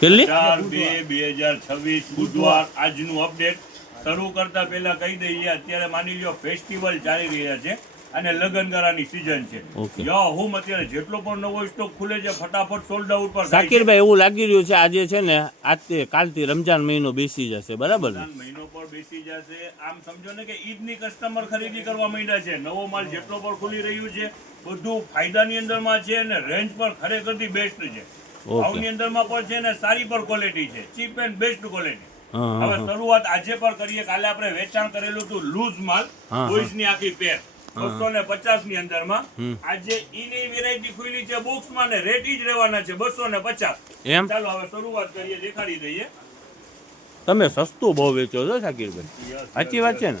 કેટલી 4/2/2026 બુધવાર આજનું અપડેટ શરૂ કરતા પહેલા કહી દઈએ, અત્યારે માની લો ફેસ્ટિવલ ચાલી રહ્યા છે અને લગનગારાની સીઝન છે. ઓકે. અત્યારે જેટલો પણ નવો સ્ટોક ખુલે છે ફટાફટ સોલ્ડ આઉટ પર શાકિરભાઈ એવું લાગી રહ્યું છે આજે છે ને આજથી કાલથી રમજાન મહિનો બેસી જશે, બરાબર ને? મહિનો પણ બેસી જશે. આમ સમજો ને કે ઈદની કસ્ટમર ખરીદી કરવા માંડ્યા છે. નવો માલ જેટલો પણ ખુલી રહ્યું છે બધું ફાયદાની અંદરમાં છે અને રેન્જ પણ ખરેખરથી બેસ્ટ છે. ભાવની અંદરમાં પણ છે ને સારી પણ ક્વોલિટી છે, ચીપ એન્ડ બેસ્ટ ક્વોલિટી. હવે શરૂઆત આજે પણ કરીએ. કાલે આપણે વેચાણ કરેલું હતું લૂઝ માલ બોઈઝની આખી પેર 250 ની અંદરમાં. આજે ઈની વેરાયટી ખુલી છે બોક્સમાં ને રેટ જ રહેવાના છે 250. એમ ચાલો હવે શરૂઆત કરીએ, દેખાડી દઈએ. તમે સસ્તું બહુ વેચો છો શાકિરભાઈ, સાચી વાત છે ને?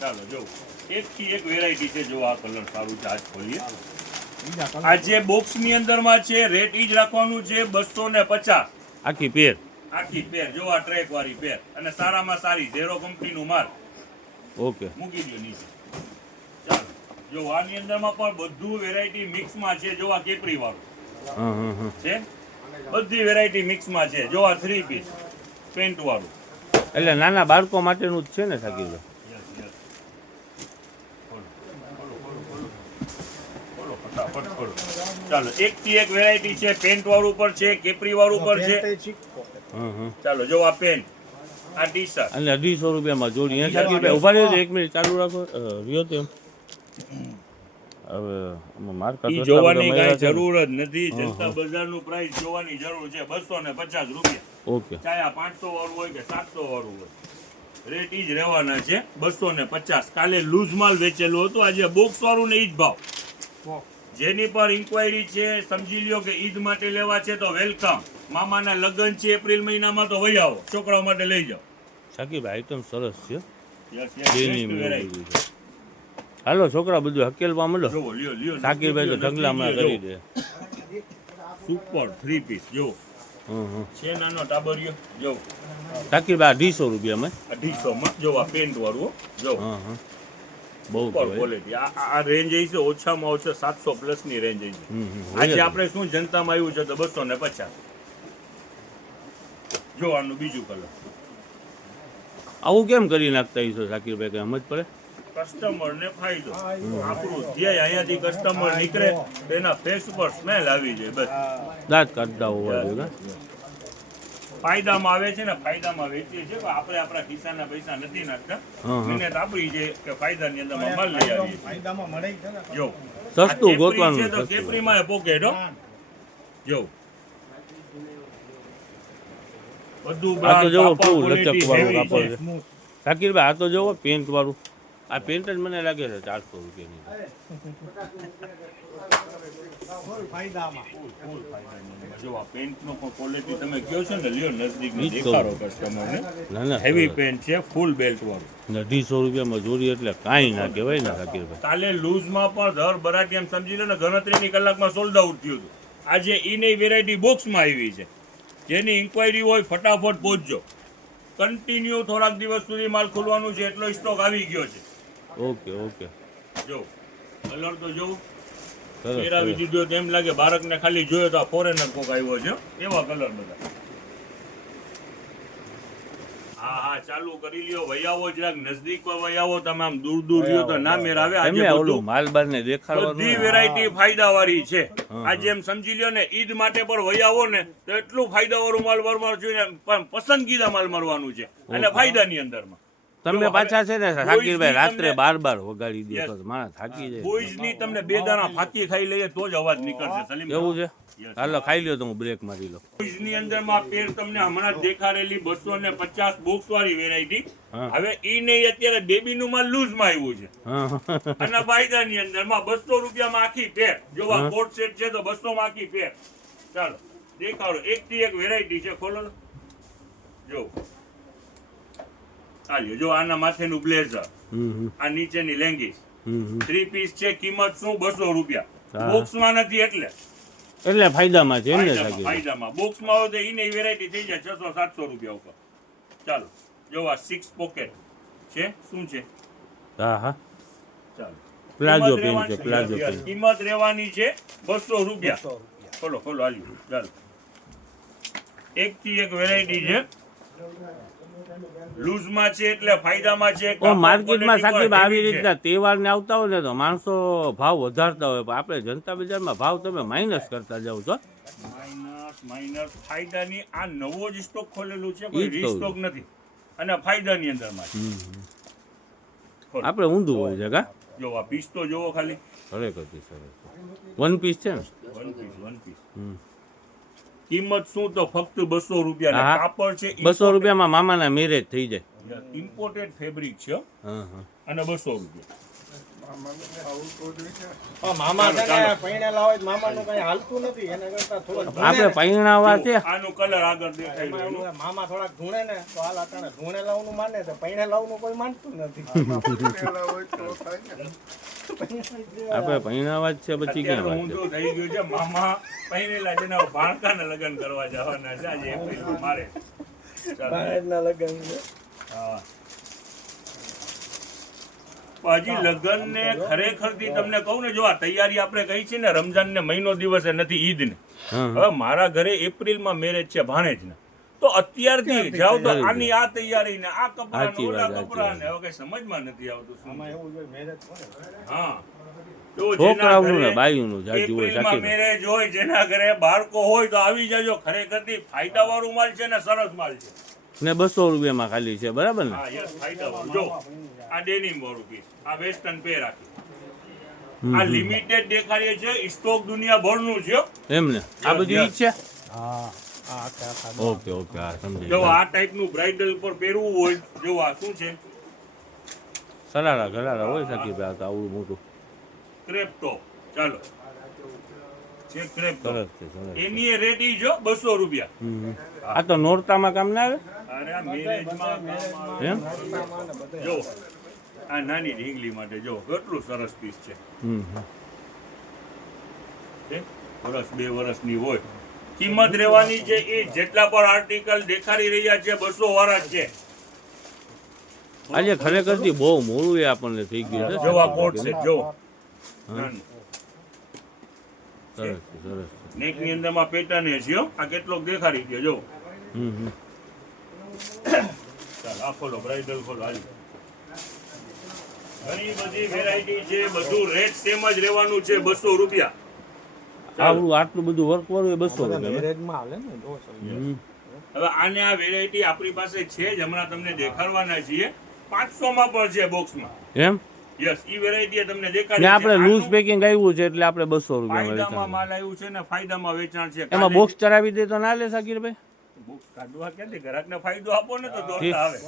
ચાલો જો એક થી એક વેરાયટી છે. જો આ કલર સારું છે, આજ ખોલીએ. આજે બોક્સ ની અંદરમાં છે, રેટ ઈ જ રાખવાનું છે 250. આખી પેર જો આ ટ્રેક વાળી પેર અને સારામાં સારી ઝેરો કંપની નું માલ. ઓકે, મૂકી દો નીચે. ચાલો જો આની અંદરમાં પણ બધું વેરાયટી મિક્સ માં છે. જો આ કેપરી વાળું છે, બધી વેરાયટી મિક્સ માં છે. જો આ 3 પીસ પેન્ટ વાળું, એટલે નાના બાળકો માટેનું જ છે ને શાકિરભાઈ? ચાલો એક થી એક વેરાયટી છે. પેન્ટ વાળું પર છે, કેપરી વાળું પર છે. ચાલો જો આ પેન્ટ, આ ટી શર્ટ અને 250 રૂપિયામાં જોડી. શાકિરભાઈ ઉભા રહ્યો, 1 મિનિટ ચાલુ રાખો. રહ્યો તેમ હવે માર્કેટ જોવાની કઈ જરૂર જ નથી. જનતા બજારનું પ્રાઇસ જોવાની જરૂર છે 250 રૂપિયા. ઓકે, ચાહે 500 વાળું હોય કે 700 વાળું હોય, રેટ ઈ જ રહેવાના છે 250. કાલે લૂઝ માલ વેચેલું હતું, આજે બોક્સ વાળું ને ઈ જ ભાવ. જેની પર ઇન્ક્વાયરી છે સમજી લ્યો કે ઈદ માટે લેવા છે તો વેલકમ. મામાના લગ્ન છે એપ્રિલ મહિનામાં તો વહી આવો, છોકરાઓ માટે લઈ જાઓ. શાકિરભાઈ આઈટમ સરસ છે. વેરાયટી. હાલો છોકરા બધું હકેલવા માંડો. જો લ્યો શાકિરભાઈ તો ઢગલામાં કરી દે. સુપર 3 પીસ જો છે, નાનો ટાબરિયો જો. શાકિરભાઈ 250 રૂપિયામાં 250 માં જો આ પેન્ટ વાળું જો. બહુ ક્વોલિટી. આ રેન્જ છે ઓછામાં ઓછા 700 પ્લસ ની રેન્જ છે. આજે આપણે શું જનતામાં આવ્યું છે તો 250. જો આનું બીજું કલર. આવું કેમ કરી નાખતા હશો શાકિરભાઈ, કઈ સમજ પડે? કસ્ટમર ને ફાયદો. આપણું ધ્યેય અહીંયાથી કસ્ટમર નીકળે તેના ફેસ ઉપર સ્મેલ આવી જાય, બસ. દાંત કાઢતા હોવા જોઈએ. ફાયદામાં આવે છે ને, ફાયદામાં વેચીએ છીએ. આપણે આપણા ખિસ્સાના પૈસા નથી નાખતા. મહેનત આપણી છે કે ફાયદાની અંદર માલ લઈ આવીએ. ફાયદામાં મળે છે ને. જો સસ્તું ગોતવાનું છે તો કેપરીમાં પોકેટ હો. જો બધું આ તો જોવો કેવું લચક ક્વોલિટી વાળું હેવી કાપડ છે. છે શાકિરભાઈ. આ તો જોવો પેન્ટ વાળું. આ પેન્ટ જ મને લાગે છે 400 રૂપિયાની. જો આ પેન્ટનો ક્વોલિટી તમે કહો છો ને, લ્યો નજદીકમાં દેખાડો કસ્ટમરને. હેવી પેન્ટ છે, ફૂલ બેલ્ટ વાળું. 250 રૂપિયામાં જોડી એટલે કાંઈ ના કહેવાય ને શાકિરભાઈ. કાલે લૂઝમાં પણ દર બરાટી એમ સમજી લો ને, ગણતરીની કલાકમાં સોલ્ડ આઉટ થયું હતું. આજે ઈની વેરાયટી બોક્સમાં આવી છે. જેની ઇન્ક્વાયરી હોય ફટાફટ પહોંચજો. કન્ટિન્યુ થોડાક દિવસ સુધી માલ ખુલવાનું છે, એટલો સ્ટોક આવી ગયો છે. Okay okay. જો કલર તો જોવું, પહેરાવી દીધો તો એમ લાગે બાળકને ખાલી જોયો તો આ ફોરેનર કોક આવ્યો છે. એવા કલર બધા. હા ચાલુ કરી લ્યો. વયાવો જરાક નજદીક પર વયાવો. તમે આમ દૂર રહ્યો તો ના મેર આવે. આજે ઓલું માલબારને દેખાડવાનું. બધી વેરાયટી ફાયદાવાળી છે. આજે એમ સમજી લ્યો ને, ઈદ માટે પણ વયાવો ને તો એટલું ફાયદાવાળું માલ મળવાનું છે, પણ પસંદગીદા માલ મળવાનું છે અને ફાયદાની અંદરમાં. તમે પાછા છે ને શાકિરભાઈ રાત્રે 12 વગાડી દો તો માણસ થાકી જાય. બોઈઝની તમને 2 દાણા ફાકી ખાઈ લઈએ તો જ અવાજ નીકળશે. સલીમ એવું છે? હાલો ખાઈ લ્યો તો હું બ્રેક મારી લઉં. બોઈઝની અંદરમાં પેર તમને હમણાં જ દેખાડેલી 250 બોક્સ વાળી વેરાયટી. હવે ઈ નહીં, અત્યારે બેબીનું માલ લૂઝમાં આવ્યું છે અને ફાયદાની અંદરમાં 200 રૂપિયામાં આખી પેર. જો આ કોટ સેટ છે તો 200 માં આખી પેર. ચાલો દેખાડો. એક થી એક વેરાયટી છે, ખોલો જો. જો આના માથેનું બ્લેઝર, આ નીચેની લેંગીસ 3 પીસ છે. કિંમત શું? 200 રૂપિયા. બોક્સમાં નથી એટલે ફાયદામાં છે એમને. ફાયદામાં બોક્સમાં હોય તો એની વેરાયટી થઈ જાય 600-700 રૂપિયા ઉપર. ચાલો જો આ 6 પોકેટ છે. શું છે? હા ચાલો પ્લાઝો કિંમત પેન્ટ છે, રહેવાની- પ્લાઝો yes, પેન્ટ. કિંમત રહેવાની છે 200 રૂપિયા. ખોલો ખોલો હાલી ચાલો. એક થી એક વેરાયટી છે, લૂઝમાં છે એટલે ફાયદામાં છે. ઓ માર્કેટમાં quality સાકીબ પર આવી heavy છે. રીતના તહેવારને આવતા હોય ને તો માણસો ભાવ વધારતા હોય, પણ આપણે જનતા બજારમાં ભાવ તમે માઇનસ કરતા જાવ છો. માઇનસ ફાયદાની આ નવો જ સ્ટોક ખોલેલું છે, ઈ કોઈ જ કહું રીસ્ટોક નથી અને ફાયદાની અંદરમાં છે. ખોલો. આપણે ઊંધું હોય છે કા જો આ પીસ તો જોવો ખાલી, ખરેખર સરસ. વન પીસ છે ને. One piece. હમ. કિંમત શું તો ફક્ત 200 રૂપિયા. હા. કાપડ છે 200 રૂપિયામાં મામાના મેરેજ થઈ જાય. ઇમ્પોર્ટેડ ફેબ્રિક છે હો. હા હા. અને 200 રૂપિયા. મામા છે ને પૈણેલા હોય તો મામાનું કઈ હાલતું નથી, એના કરતા થોડુંક આપણે પૈણાવા છે. આનો કલર આગળ દેખાય એમાં રહ્યો. એવું મામા થોડાક ધૂણે ને તો હાલ અટાણે ધૂણે લાવનું માને તો પૈણે લાવનું કોઈ માનતું નથી. આપણે પૈણાવા જ છે, પછી ક્યાં અત્યારે વાત છે. ઊંધું થઈ ગયું છે. મામા પહેરેલા છે ને ભાણકાને લગ્ન કરવા જવાના છે આજે એપ્રિલમાં મારે. ચાલો. ભાણેજના લગ્ન છે. હા. હજી લગ્ન ને ખરેખરથી તમને કહું ને, જો આ તૈયારી આપણે કહી છે ને રમજાન ને મહિનો દિવસે નથી, ઈદ ને. હા હવે મારા ઘરે એપ્રિલમાં મેરેજ છે ભાણેજ ને, તો અત્યારથી જાવ તો આની આ તૈયારી ને આ કપડા ને સાચી ઓલા વાત, કપડા ને હવે કઈ સમજમાં નથી આવતું શું આમાં છે. એવું જોઈએ મેરેજ કોને હા. તો જેના છોકરાઓનું ને ઘરે બાયુનું જાજુ હોય એપ્રિલમાં સાકીબ. મેરેજ હોય, જેના ઘરે બાળકો હોય તો આવી જાજો. ખરેખરથી ફાયદા વાળું માલ છે ને સરસ માલ છે. ને 200 રૂપિયામાં ખાલી છે, બરાબર ને. હા યસ, ફાયદા વાળું. જો આ ડેનિમ વાળું પીસ, આ વેસ્ટર્ન પેર આખી. આ લિમિટેડ દેખાડીએ છે, સ્ટોક દુનિયાભરનું છે હો. એમ ને આ બધું ઈ જ છે. હા આ આખા ઓકે ઓકે હા સમજી જો ગયો. આ ટાઈપનું બ્રાઇડલ પર પહેરવું હોય, જો આ શું છે, સરારા ગરારા હોય સાકીબ, આ તો આવડું મોટું ક્રેપ ટોપ. ચાલો છે ક્રેપ ટોપ. સરસ છે, સરસ છે. એની રેટ ઈ જો 200 રૂપિયા. હમ. આ તો નોરતામાં કામ ના આવે અરે આ મેરેજમાં એમ. જો આ નાની ઢીંગલી માટે જો કેટલું સરસ પીસ છે. હમ. વર્ષ 2 વર્ષની હોય. કિંમત રહેવાની છે એ જેટલા પણ આર્ટિકલ દેખાડી રહ્યા છે 200 વાળા જ છે. આજે ખરેખરથી બહુ મોડું એ આપણને થઈ ગયું છે. જો આ કોટ છે, જો હા. સરસ છે, સરસ છે. નેક ની અંદરમાં પેટર્ન એ છે હો. આ કેટલોક દેખાડી દે જો. હમ હમ. ચાલ આ ખોલો, બ્રાઇડલ ખોલો હાલી. ઘણી બધી વેરાયટી છે, બધું રેટ સેમ જ રહેવાનું છે 200 રૂપિયા. આવડું આટલું બધું વર્ક વાળું એ 200 રૂપિયા. મેરેજમાં હાલે ને જો હમ. હવે આને આ વેરાયટી આપણી પાસે છે જ, હમણાં તમને દેખાડવાના છીએ. 500 માં પણ છે બોક્સમાં. એમ યસ, ઈ વેરાયટી તમને ને દેખાડી આપણે છે. લૂઝ આનું પેકિંગ આવ્યું છે એટલે આપણે 200 રૂપિયામાં ફાયદામાં વેચાણ. માલ આવ્યું છે ને ફાયદામાં વેચાણ છે. એમાં બોક્સ ચડાવી દે તો ના લે સાકીરભાઈ. બોક્સ કાઢવા ક્યાંથી, ગ્રાહકને ફાયદો આપો ને તો ઠીક. દોડતા આવે.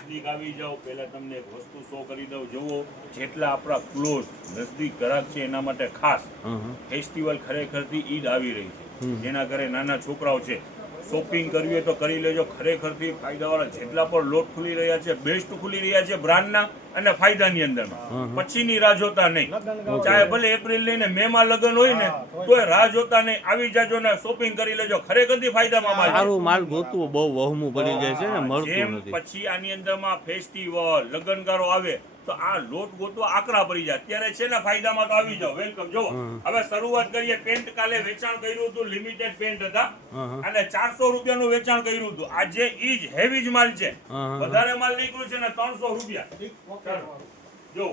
નજીક આવી જાઓ, પહેલા તમને એક વસ્તુ શો કરી દઉં. જુઓ જેટલા આપણા ક્લોઝ નજદીક ગ્રાહક છે એના માટે ખાસ હં. ફેસ્ટિવલ ખરેખરથી ઈદ આવી રહી છે. હમ. જેના ઘરે નાના છોકરાઓ છે, શોપિંગ કરવી હોય તો કરી લેજો. ખરેખરથી ફાયદાવાળા જેટલા પણ લોટ ખુલી રહ્યા છે, બેસ્ટ ખુલી રહ્યા છે બ્રાન્ડના અને ફાયદાની અંદરમાં. પછીની રાહ જોતા નહીં. ચાહે ભલે એપ્રિલ લઈને મે માં લગ્ન હોય ને તોય રાહ જોતા નહીં, આવી જાજો ને શોપિંગ કરી લેજો. ખરેખરથી ફાયદામાં માલ છે. સારું માલ ગોતવું બહુ વહમું પડી જાય છે ને, મળતું જેમ નથી. પછી આની અંદરમાં ફેસ્ટિવલ લગ્નગારો આવે તો આ લોટ ગોતવા આકરા પડી જાય. ત્યારે છે ને ફાયદામાં તો આવી જાઓ. વેલકમ. જો હવે શરૂઆત કરીએ. પેન્ટ કાલે વેચાણ કર્યું હતું, લિમિટેડ પેન્ટ હતા હં. અને 400 રૂપિયાનું વેચાણ કર્યું હતું. આજે ઈ જ હેવી જ માલ છે. હં. વધારે માલ નીકળ્યું છે ને 300 રૂપિયા. ચાલો જો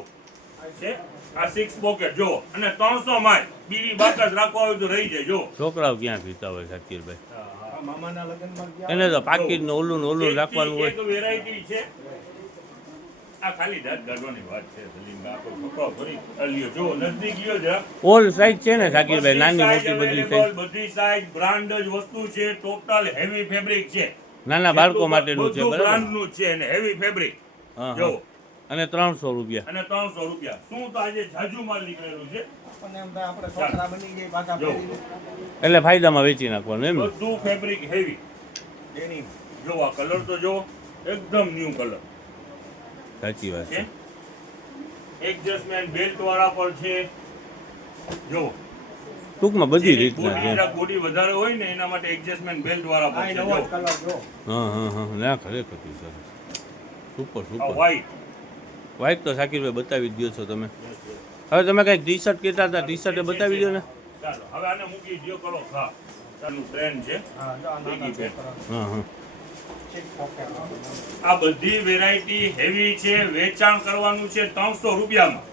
છે આ 6 પોકેટ જો, અને 300 માં બીજી બાકસ રાખવા હોય તો રહી જાય. જો છોકરાઓ ક્યાં પીતા હોય સાકીરભાઈ, મામાના લગ્નમાં ગયા એને તો પાકીટ ને ઓલું ને ઓલું રાખવાનું હોય. એક વેરાયટી છે. આ ખાલી દાંત કાઢવાની વાત છે. સલીમભાઈ આપણો છોકરો ફરી લ્યો. જો નજદીક લ્યો જરા. ઓલ સાઈઝ છે ને સાકીરભાઈ, નાની મોટી બધી સાઈઝ. બધી સાઈઝ બ્રાન્ડ જ વસ્તુ છે. ટોટલ હેવી ફેબ્રિક છે. નાના બાળકો માટેનું છે, બરાબર. બ્રાન્ડનું છે અને હેવી ફેબ્રિક. હં, જો હં. અને 300 રૂપિયા. અને 300 રૂપિયા. શું તો આજે જાજુ માલ નીકળેલું છે. આપણને એમ થાય આપણે છોકરા બની ગઈ પાછા જો. પહેરી એટલે ફાયદામાં વેચી નાખવાનું એમ ને? બધું ફેબ્રિક હેવી. denim. જો આ કલર તો જો એકદમ ન્યુ કલર સાચી વાત છે. છે. એડજસ્ટમેન્ટ બેલ્ટ વાળા પણ છે. જો ટૂંકમાં બધી રીતના છે. બોડી વધારે હોય ને એના માટે એડજસ્ટમેન્ટ બેલ્ટ વાળા આ પણ છે. નવો જો કલર જો હા હા હા ના ખરેખર સરસ. સુપર આ સુપર. વ્હાઈટ વ્હાઈટ તો શાકીરભાઈ બતાવી જ દો છો તમે. હવે તમે કંઈક ટી શર્ટ કહેતા હતા, ટી શર્ટ બતાવી દો ને. ચાલો હવે આને મૂકી દો કરો હા ચાલુ ટ્રેન્ડ છે હા જો આ નાના ભેગી છોકરા હા હા ચીક પોકેટ. આ બધી વેરાયટી હેવી છે વેચાણ કરવાનું છે 300 રૂપિયામાં